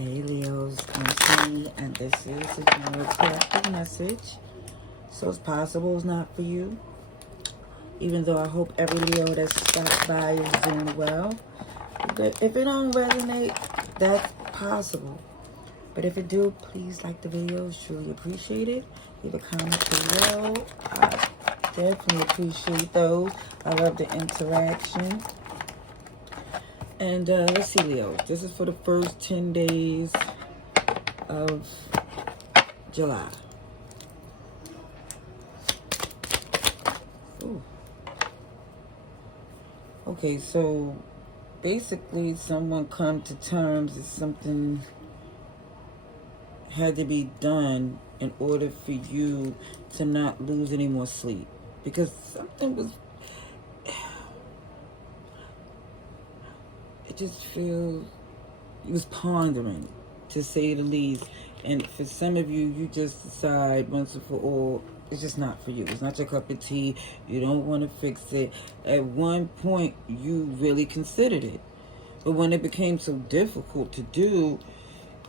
Hey Leos, I'm C, and this is a general collective message. So it's possible it's not for you. Even though I hope every Leo that stops by is doing well. But if it don't resonate, that's possible. But if it do, please like the videos. Truly appreciate it. Leave a comment below. I definitely appreciate those. I love the interaction. And let's see, Leo. This is for the first 10 days of July. Ooh. Okay, so basically someone come to terms that something had to be done in order for you to not lose any more sleep. Because something was... It just feels... It was pondering, to say the least. And for some of you, you just decide once and for all, it's just not for you. It's not your cup of tea. You don't want to fix it. At one point, you really considered it. But when it became so difficult to do,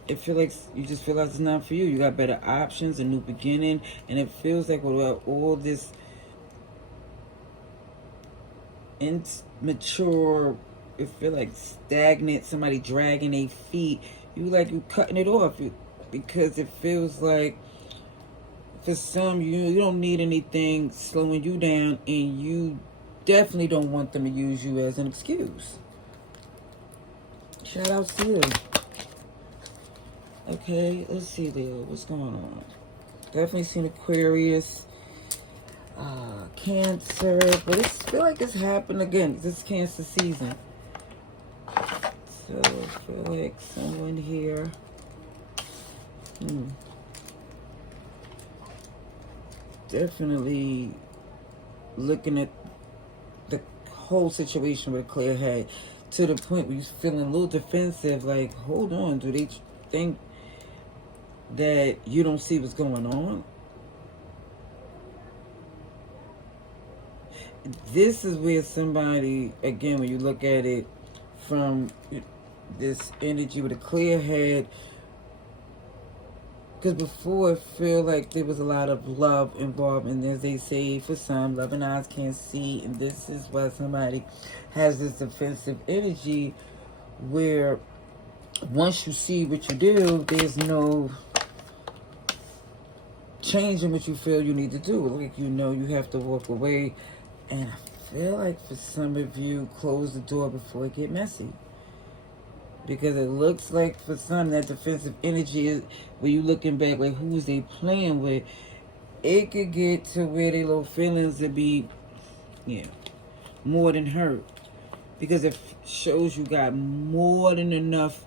it feels like you just feel like it's not for you. You got better options, a new beginning. And it feels like without all this immature, it feel like stagnant, somebody dragging their feet. You cutting it off. Because it feels like for some you don't need anything slowing you down, and you definitely don't want them to use you as an excuse. Shout out to you. Okay, let's see there. What's going on? Definitely seen Aquarius, Cancer, but I feel like it's happened again. This Cancer season. So I feel like someone here. Definitely looking at the whole situation with a clear head, to the point where you're feeling a little defensive, like, hold on, do they think that you don't see what's going on? This is where somebody, again, when you look at it from this energy with a clear head, because before, I feel like there was a lot of love involved, and as they say, for some, loving eyes can't see, and this is why somebody has this defensive energy, where once you see what you do, there's no changing what you feel you need to do. Like, you have to walk away, and I feel like for some of you, close the door before it get messy. Because it looks like for some, that defensive energy is where you looking back, like, who is they playing with? It could get to where their little feelings would be, more than hurt. Because it shows you got more than enough,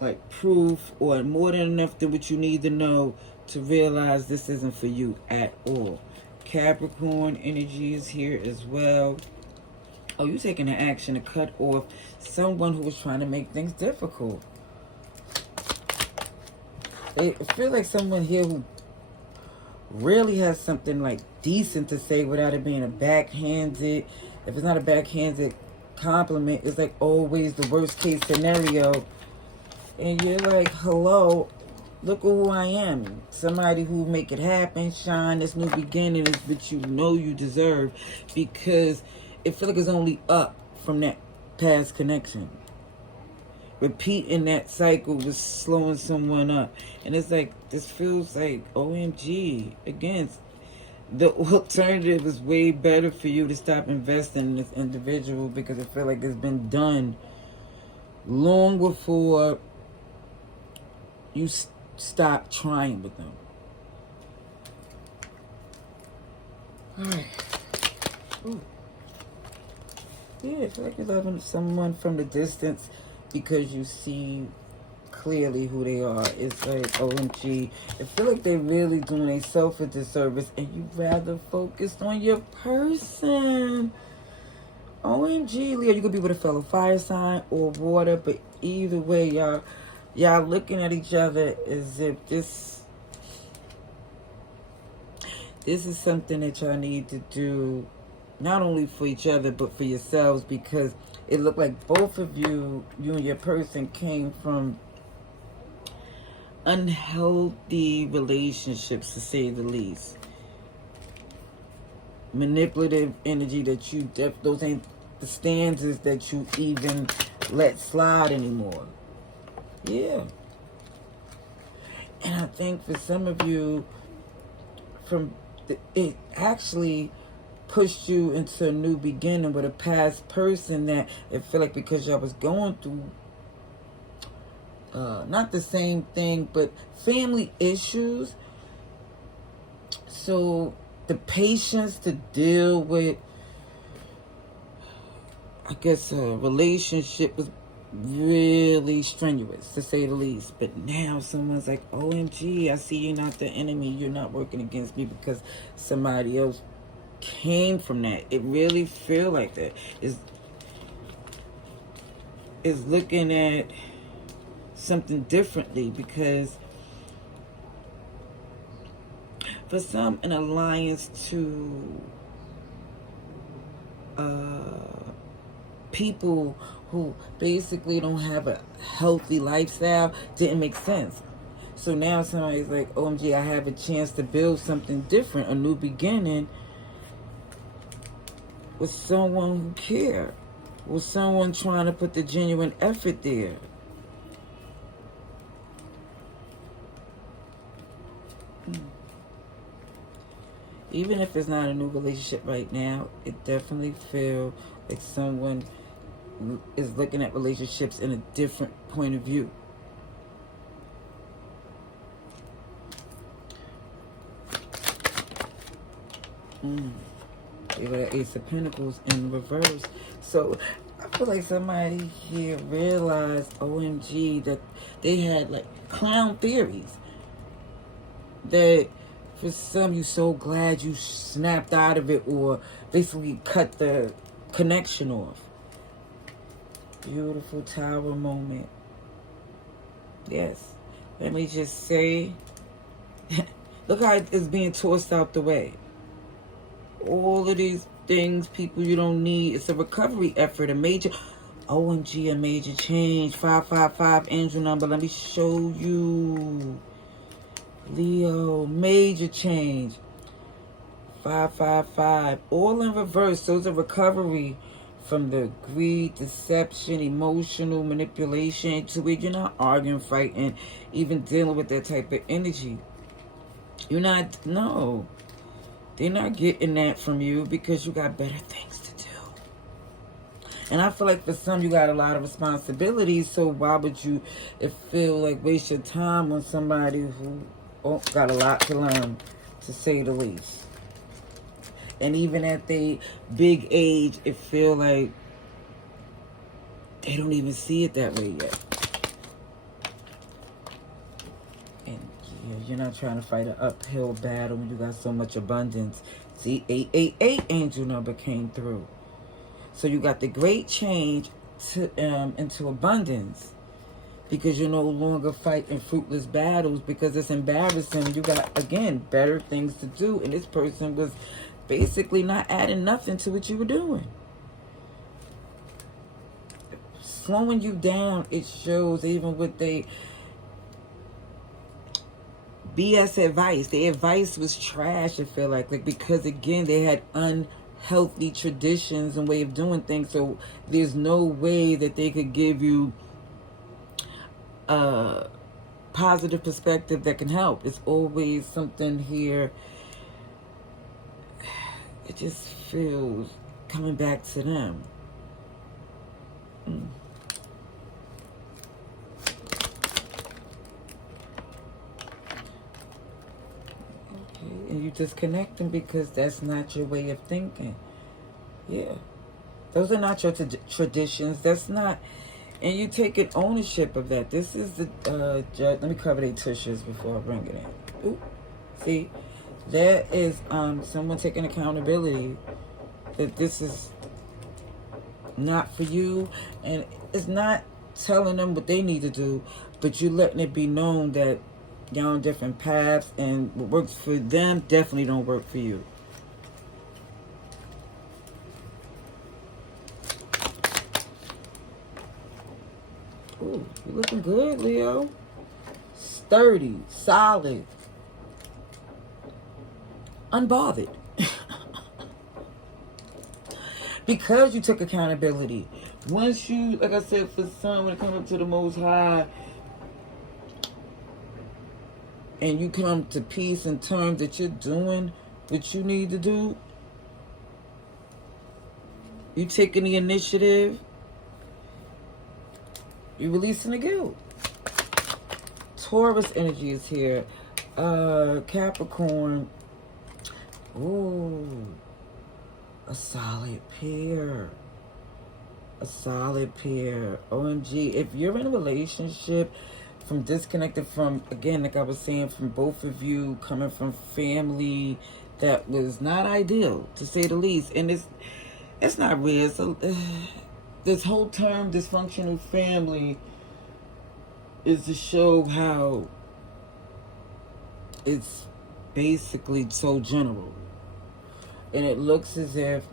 like, proof, or more than enough than what you need to know to realize this isn't for you at all. Capricorn energy is here as well. Oh, you taking an action to cut off someone who was trying to make things difficult. I feel like someone here who really has something like decent to say without it being a backhanded. If it's not a backhanded compliment, it's like always the worst case scenario. And you're like, hello, look at who I am. Somebody who make it happen, shine. This new beginning is what you know you deserve, because it feels like it's only up from that past connection. Repeating that cycle was slowing someone up. And it's like, this feels like, OMG. Again, the alternative is way better for you to stop investing in this individual, because it feels like it's been done long before you stop trying with them. All right. Ooh. Yeah, I feel like you're loving someone from the distance because you see clearly who they are. It's like, OMG. I feel like they're really doing themselves a disservice, and you rather focused on your person. OMG, Leo, you could be with a fellow fire sign or water, but either way, y'all looking at each other as if this is something that y'all need to do, not only for each other, but for yourselves, because It looked like both of you and your person, came from unhealthy relationships, to say the least. Manipulative energy that you, those ain't the stanzas that you even let slide anymore. Yeah. And I think for some of you, it actually pushed you into a new beginning with a past person that it feel like, because y'all was going through not the same thing, but family issues. So the patience to deal with, I guess, a relationship was really strenuous, to say the least. But now someone's like, OMG, I see you're not the enemy. You're not working against me because somebody else came from that. It really feel like that. Is looking at something differently, because for some, an alliance to people who basically don't have a healthy lifestyle didn't make sense. So now somebody's like, OMG, I have a chance to build something different, a new beginning with someone who cares, with someone trying to put the genuine effort there. Even if it's not a new relationship right now, it definitely feels like someone is looking at relationships in a different point of view. You got the Ace of Pentacles in reverse. So I feel like somebody here realized, OMG, that they had like clown theories. That for some, you so glad you snapped out of it, or basically cut the connection off. Beautiful Tower moment. Yes. Let me just say, look how it's being tossed out the way. All of these things, people you don't need. It's a recovery effort, a major, OMG, a major change. 555 angel number. Let me show you. Leo, major change. 555. All in reverse. So it's a recovery from the greed, deception, emotional manipulation, to where you're not arguing, fighting, even dealing with that type of energy. You're not, no. They're not getting that from you because you got better things to do. And I feel like for some, you got a lot of responsibilities, so why would you feel like waste your time on somebody who got a lot to learn, to say the least. And even at their big age, it feel like they don't even see it that way yet. And you're not trying to fight an uphill battle when you got so much abundance. See, 888 angel number came through. So you got the great change to into abundance, because you're no longer fighting fruitless battles, because it's embarrassing. You got, again, better things to do. And this person was basically not adding nothing to what you were doing. Slowing you down, it shows, even with they BS advice. Their advice was trash, I feel like because, again, they had unhealthy traditions and way of doing things. So there's no way that they could give you a positive perspective that can help. It's always something here. It just feels coming back to them. Okay. And you disconnect them because that's not your way of thinking. Yeah. Those are not your traditions. That's not... And you taking ownership of that. This is the judge. Let me cover their tushes before I bring it in. Ooh. See? That is someone taking accountability that this is not for you, and it's not telling them what they need to do, but you letting it be known that you're on different paths, and what works for them definitely don't work for you. Ooh, you looking good, Leo. Sturdy, solid, unbothered. Because you took accountability. Once you, like I said, for some, when it comes up to the Most High, and you come to peace in terms that you're doing what you need to do, you taking the initiative, you releasing the guilt. Taurus energy is here. Capricorn. Ooh. A solid pair. A solid pair. OMG. If you're in a relationship, from disconnected from, again, like I was saying, from both of you, coming from family that was not ideal, to say the least. And it's not real. So, this whole term, dysfunctional family, is to show how it's basically so general. And it looks as if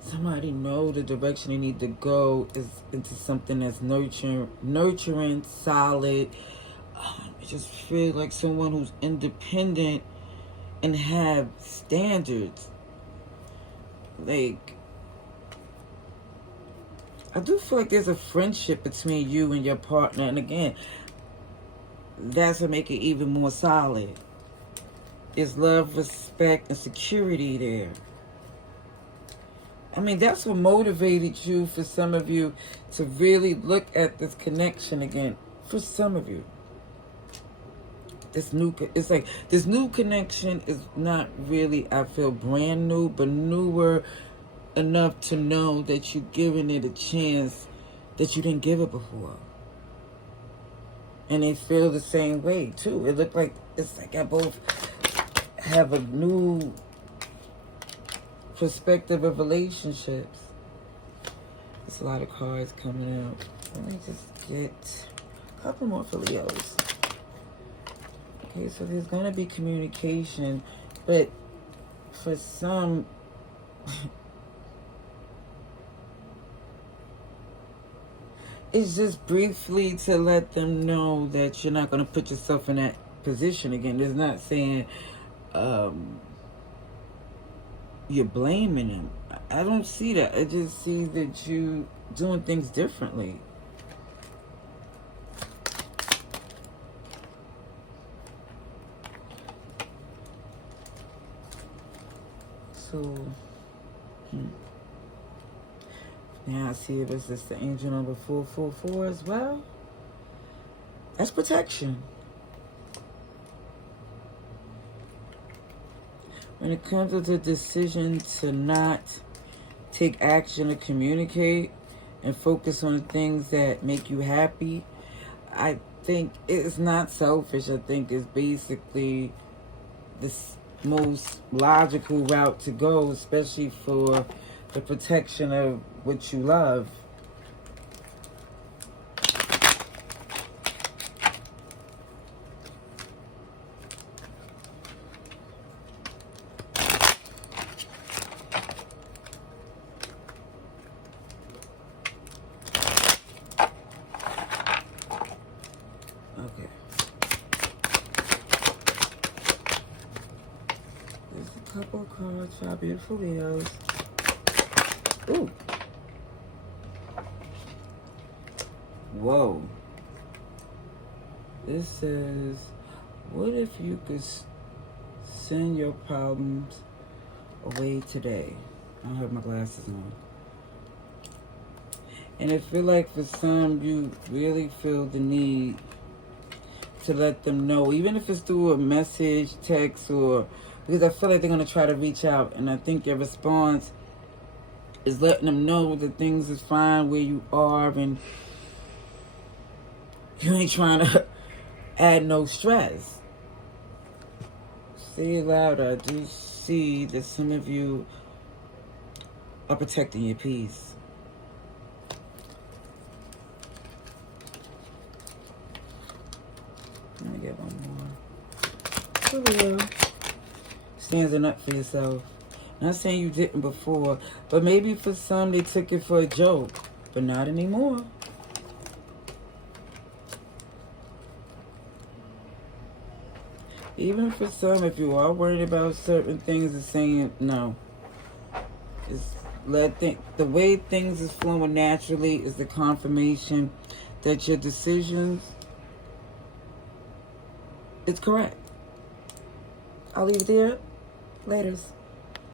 somebody know the direction they need to go is into something that's nurturing, solid. I just feel like someone who's independent and have standards. Like, I do feel like there's a friendship between you and your partner. And again, that's what make it even more solid. There's love, respect, and security there. I mean, that's what motivated you, for some of you, to really look at this connection again. For some of you. It's like, this new connection is not really, I feel, brand new, but newer enough to know that you're giving it a chance that you didn't give it before. And they feel the same way, too. It looked like, it's like I both have a new perspective of relationships. There's a lot of cards coming out. Let me just get a couple more for Leos. Okay, so there's going to be communication, but for some, it's just briefly to let them know that you're not going to put yourself in that position again. It's not saying you're blaming him. I don't see that. I just see that you doing things differently. So, now I see it was just the angel number 444 as well. That's protection. When it comes to the decision to not take action or communicate and focus on the things that make you happy, I think it's not selfish. I think it's basically the most logical route to go, especially for the protection of what you love. Couple of cards for our beautiful Leos. Ooh. Whoa. This says, what if you could send your problems away today? I don't have my glasses on. And I feel like for some, you really feel the need to let them know, even if it's through a message, text, or because I feel like they're going to try to reach out. And I think your response is letting them know that things is fine where you are and you ain't trying to add no stress. Say it louder. I do see that some of you are protecting your peace. Let me get one more. For real. Standing up for yourself. Not saying you didn't before, but maybe for some they took it for a joke, but not anymore. Even for some, if you are worried about certain things, it's saying no. It's the way things is flowing naturally is the confirmation that your decisions is correct. I'll leave it there. Laters.